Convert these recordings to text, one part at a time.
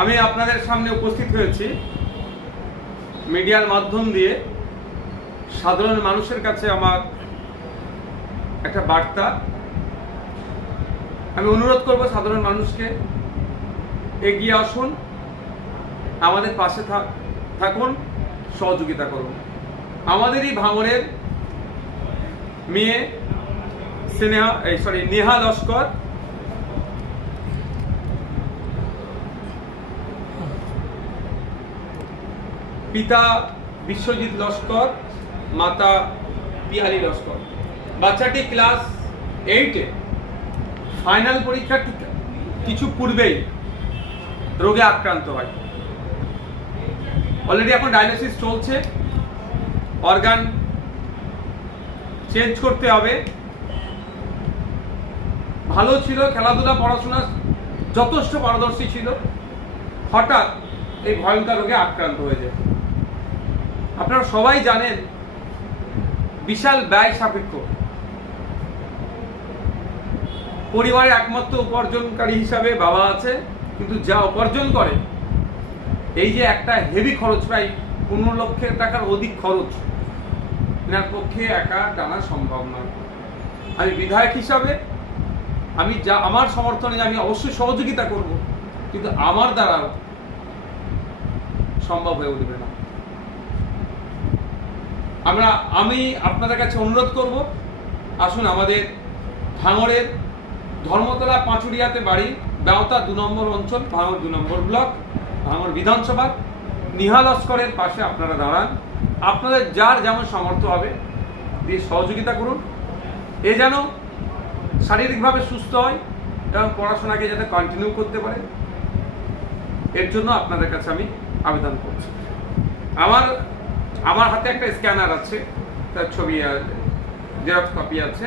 আমি আপনাদের সামনে উপস্থিত হয়েছি মিডিয়ার মাধ্যম দিয়ে সাধারণ মানুষের কাছে আমার একটা বার্তা। আমি অনুরোধ করব সাধারণ মানুষকে এগিয়ে আসুন, আমাদের পাশে থাকুন, সহযোগিতা করুন। আমাদেরই ভাঙড়ের মেয়ে নেহা লস্কর পিতা বিশ্বজিৎ লস্কর, মাতা পিয়ালি লস্কর। বাচ্চাটি ক্লাস 8-এ ফাইনাল পরীক্ষার কিছু পূর্বেই রোগে আক্রান্ত হয়। অলরেডি এখন ডায়ালিসিস চলছে, অর্গান চেঞ্জ করতে হবে। ভালো ছিল, খেলাধুলা পড়াশোনা যথেষ্ট পারদর্শী ছিল, হঠাৎ এই ভয়ঙ্কর রোগে আক্রান্ত হয়ে যায়। আপনারা সবাই জানেন বিশাল ব্যয় সাপেক্ষ। পরিবারের একমাত্র উপার্জনকারী হিসাবে বাবা আছে, কিন্তু যা উপার্জন করে, এই যে একটা হেভি খরচ, প্রায় 15 লক্ষ টাকার অধিক খরচ, এনার পক্ষে একা টানা সম্ভব নয়। আমি বিধায়ক হিসাবে আমি আমার সমর্থনে আমি অবশ্যই সহযোগিতা করব, কিন্তু আমার দ্বারা সম্ভব হয়ে উঠবে না। আমি আপনাদের কাছে অনুরোধ করব, আসুন আমাদের ভাঙড়ের ধর্মতলা পাঁচুরিয়াতে বাড়ি, বেওতা 2 নম্বর অঞ্চল, ভাঙড় 2 নম্বর ব্লক, ভাঙড় বিধানসভা, নেহা লস্করের পাশে আপনারা দাঁড়ান। আপনাদের যার যেমন সামর্থ্য হবে দিয়ে সহযোগিতা করুন। এ যেন শারীরিকভাবে সুস্থ হয় এবং পড়াশোনাকে যাতে কন্টিনিউ করতে পারে, এর জন্য আপনাদের কাছে আমি আবেদন করছি। আমার হাতে একটা স্ক্যানার আছে, তার ছবি জেরক্স কপি আছে।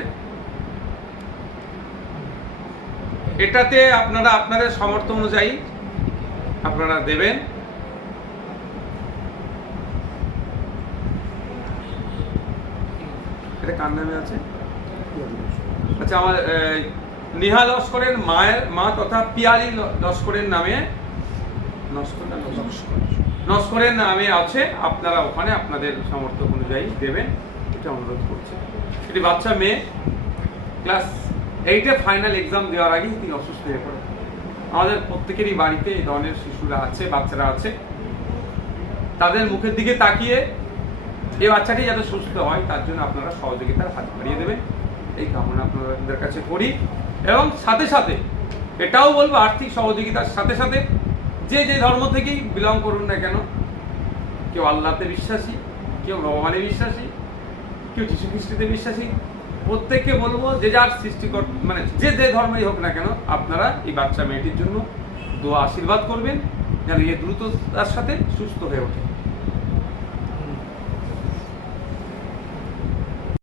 এটাতে আপনারা আপনাদের সামর্থ্য অনুযায়ী আপনারা দেবেন। এটা কার নামে আছে? আচ্ছা, আমার নেহা লস্করের মা তথা পিয়ালি লস্করের নামে, নস্করের নামে আছে। আপনারা ওখানে আপনাদের সামর্থ্য অনুযায়ী দেবেন, এটা অনুরোধ করছি। এটি বাচ্চা মেয়ে, ক্লাস 8-এ ফাইনাল এক্সাম দেওয়ার আগে তিনি অসুস্থ হয়ে পড়ে। আমাদের প্রত্যেকেরই বাড়িতে এই ধরনের শিশুরা আছে, বাচ্চারা আছে। তাদের মুখের দিকে তাকিয়ে এই বাচ্চাটি যাতে সুস্থ হয় তার জন্য আপনারা সহযোগিতার হাত বাড়িয়ে দেবেন, এই কামনা আপনাদের কাছে করি। এবং সাথে সাথে এটাও বলবো, আর্থিক সহযোগিতার সাথে সাথে যে ধর্ম থেকেই বিলং করুন না কেন, কেউ আল্লাহতে বিশ্বাসী, কেউ ভগবানে বিশ্বাসী, কেউ যীশু খ্রিস্টতে বিশ্বাসী, প্রত্যেককে বলবো যে যার সৃষ্টিকর যে ধর্মেই হোক না কেন, আপনারা এই বাচ্চা মেয়েটির জন্য দোয়া আশীর্বাদ করবেন যেন এ দ্রুততার সাথে সুস্থ হয়ে ওঠে।